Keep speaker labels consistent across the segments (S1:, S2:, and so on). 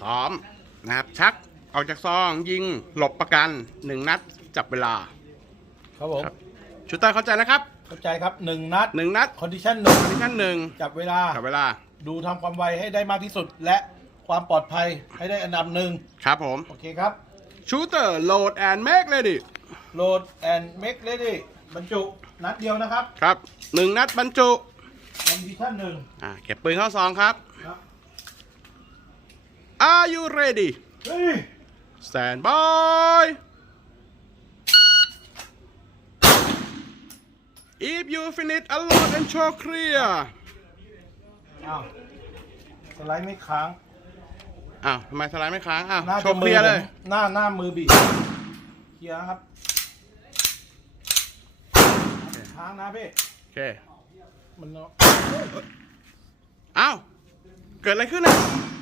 S1: ซ้อมนะครับ ชักออกจากซองยิงหลบประกันหนึ่งนัดจับเวลา
S2: ครับผม
S1: ครับชูเตอร์เข้าใจนะครับ
S2: เข้าใจครับหนึ่งนัด
S1: หนึ่งนัด
S2: คอนดิชันหนึ่ง
S1: คอนดิชั่นหนึ่ง
S2: จับเวลา
S1: จับเวลา
S2: ดูทำความไวให้ได้มากที่สุด และความปลอดภัยให้ได้อันดับหนึ่ง
S1: ครับผม
S2: โอเคครับ
S1: ชูเตอร์โหลดแอนด์เมกเลยดิ
S2: โหลดแอนด์เมกเลดี้บรรจุนัดเดียวนะครับ
S1: ครับหนึ่งนัดบรรจุ
S2: คอนดิชันหนึ่ง
S1: อ่าเก็บปืนเข้าซองครับ
S2: ครับ
S1: Are you ready
S2: เฮ้ย
S1: Stand by If you finish a lot and show clear
S2: อ้าวสไลด์ไม่ค้าง
S1: อ้าวทำไมสไลด์ไม่ค้างอ้าว
S2: น่า
S1: โช
S2: จะ
S1: ว์เค
S2: มื
S1: ลียร์เลย
S2: ผมหน้าหน้ามือบีบเคลียร์นะครับค้างนะพี่
S1: โอเค
S2: มันเนาะ
S1: อ้าวเกิดอะไรขึ้นอะ
S2: อืม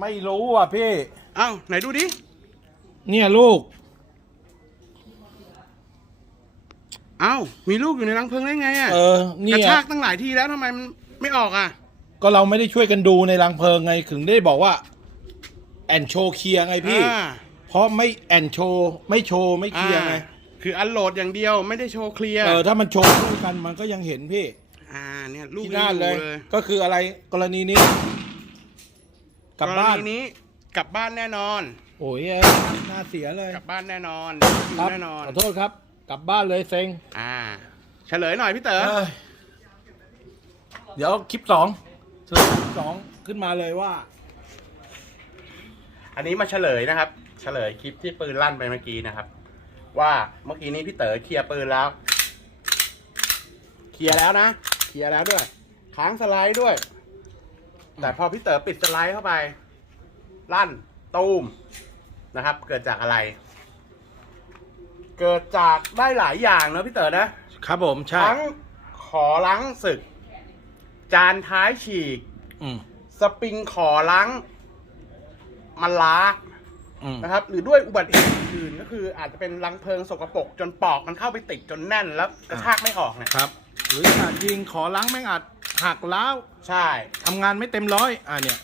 S2: ไม่รู้อะพี่
S1: อ้าวไหนดูดิ
S2: เนี่ยลูก
S1: อ้าวมีลูกอยู่ในรังเพลิงได้ไงอะ
S2: เออ
S1: ก
S2: เนี่
S1: ระ
S2: ย
S1: ชากตั้งหลายทีแล้วทำไมมันไม่ออกอะ
S2: ก็เราไม่ได้ช่วยกันดูในรังเพลิงไง ถึงได้บอกว่า แอนโชว์เคลียร์ไงพี่
S1: อ่า
S2: เพราะไม่แอนโชว์ไม่โชว์ไม่เคลียร์ไง
S1: อ่าคืออันโหลดอย่างเดียวไม่ได้โชว์เคลียร์
S2: เออถ้ามันโชว์คู่กันมันก็ยังเห็นพี่
S1: อ่าเนี่ยลูก
S2: ที่น่านเลย
S1: งอ
S2: ก็คืออะไรกรณีนี้ กลับบ้าน
S1: รณีนี้กลับบ้านแน่นอน
S2: โอ้ยเอ้ยน่าเสียเลย
S1: กลับบ้านแน่นอน
S2: ครับ
S1: แน่นอน
S2: ขอโทษครับ กลับบ้านเลยเซ็ง
S1: อ่า เฉลยหน่อยพี่เต๋อ
S2: เอ้ยเดี๋ยวคลิปสองสรุปคลิปสองขึ้นมาเลยว่า
S1: อันนี้มาเฉลยนะครับ เฉลยคลิปที่ปืนลั่นไปเมื่อกี้นะครับ ว่าเมื่อกี้นี้พี่เต๋อเคลียร์ปืนแล้ว เคลียร์แล้วนะเคลียร์แล้วด้วยค้างสไลด์ด้วย แต่พอพี่เต๋อปิดสไลด์เข้าไป ลั่นตูมนะครับ เกิดจากอะไร เกิดจากได้หลายอย่างนะพี่เต๋อนะ
S2: ครับผมใช่
S1: ทั้งขอล้างศึก จานท้ายฉีก
S2: อืม
S1: สปริงขอล้างมันล้า
S2: อืม
S1: นะครับ หรือด้วยอุบัติเหตุอื่นก็คืออาจจะเป็นรังเพลิงสกปรกจนปอกมันเข้าไปติดจนแน่นแล้วกระชากไม่ออกเนี่ย
S2: ครับ หรืออาจยิงขอล้างแม่งอาจหักล้าว
S1: ใช่
S2: ทำงานไม่เต็มร้อยอ่าเนี่ย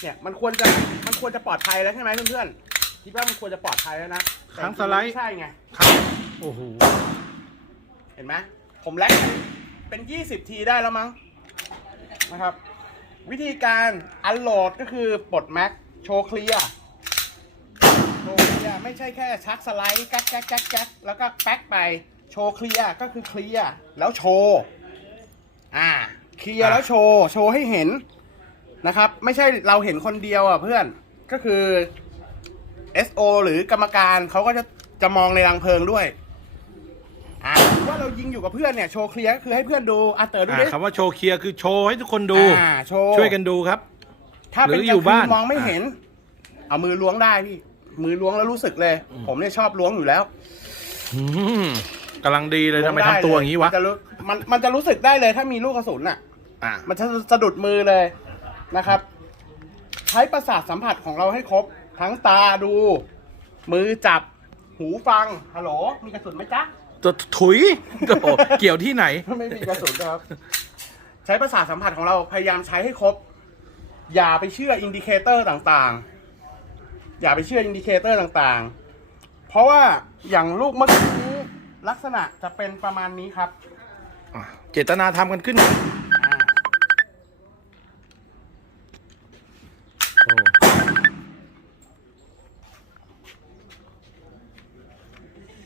S1: เนี่ยมันควรจะมันควรจะปลอดภัยแล้วใช่ไหมเพื่อนๆคิดว่ามันควรจะปลอดภัยแล้วนะแต่
S2: ค้างสไลด์
S1: ไม่ใช่ไง
S2: ครับโอ้โห
S1: เห็นไหมผมแลกเป็นยี่สิบทีได้แล้วมั้งนะครับ วิธีการอันโหลดก็คือปลดแม็กโชว์เคลียร์โชว์เคลียร์ไม่ใช่แค่ชักสไลด์แก๊กแก๊กแก๊กแก๊กแล้วก็แป๊กไป โชว์เคลียร์ก็คือเคลียร์แล้วโชว์อ่าเคลียร์แล้วโชว์โชว์ให้เห็นนะครับ ไม่ใช่เราเห็นคนเดียวอะเพื่อนก็คือ SO หรือกรรมการเขาก็จะจะมองในรังเพลิงด้วยอ่าว่าเรายิงอยู่กับเพื่อนเนี่ยโชว์เคลียร์ก็คือให้เพื่อนดูอะเต๋อดู
S2: อ่า
S1: ดิ
S2: คำว่าโชว์เคลียร์คือโชว์ให้ทุกคนดู
S1: อ่าโชว์
S2: ช่วยกันดูครับ
S1: ถ้าเป็น
S2: หรืออยู่บ้าน
S1: กลงคืมองไม่เห็น เอามือล้วงได้พี่ มือล้วงแล้วรู้สึกเลย ผมเนี่ยชอบล้วงอยู่แล้ว
S2: อืม กำลังดีเลยทำไม
S1: ล้วด้
S2: ทำตัวอย่างนี้วะ
S1: มันจะรู้มันมันจะรู้สึกได้เลยถ้ามีลูกกระสุนอะ
S2: อ่า
S1: มันจะสะดุดมือเลยนะครับ ใช้ประสาทสัมผัสของเราให้ครบ ทั้งตาดู มือจับ หูฟัง ฮัลโหล มีกระสุนไหมจ๊ะ
S2: ตัวถุยโอ้โหเกี่ยวที่ไหน
S1: ไม่มีกระสุนนะครับ ใช้ประสาทสัมผัสของเราพยายามใช้ให้ครบ อย่าไปเชื่ออินดิเคเตอร์ต่างๆ อย่าไปเชื่ออินดิเคเตอร์ต่างๆ เพราะว่าอย่างลูกเมื่อกี้นี้ ลักษณะจะเป็นประมาณนี้ครับ
S2: เจตนาทำกันขึ้น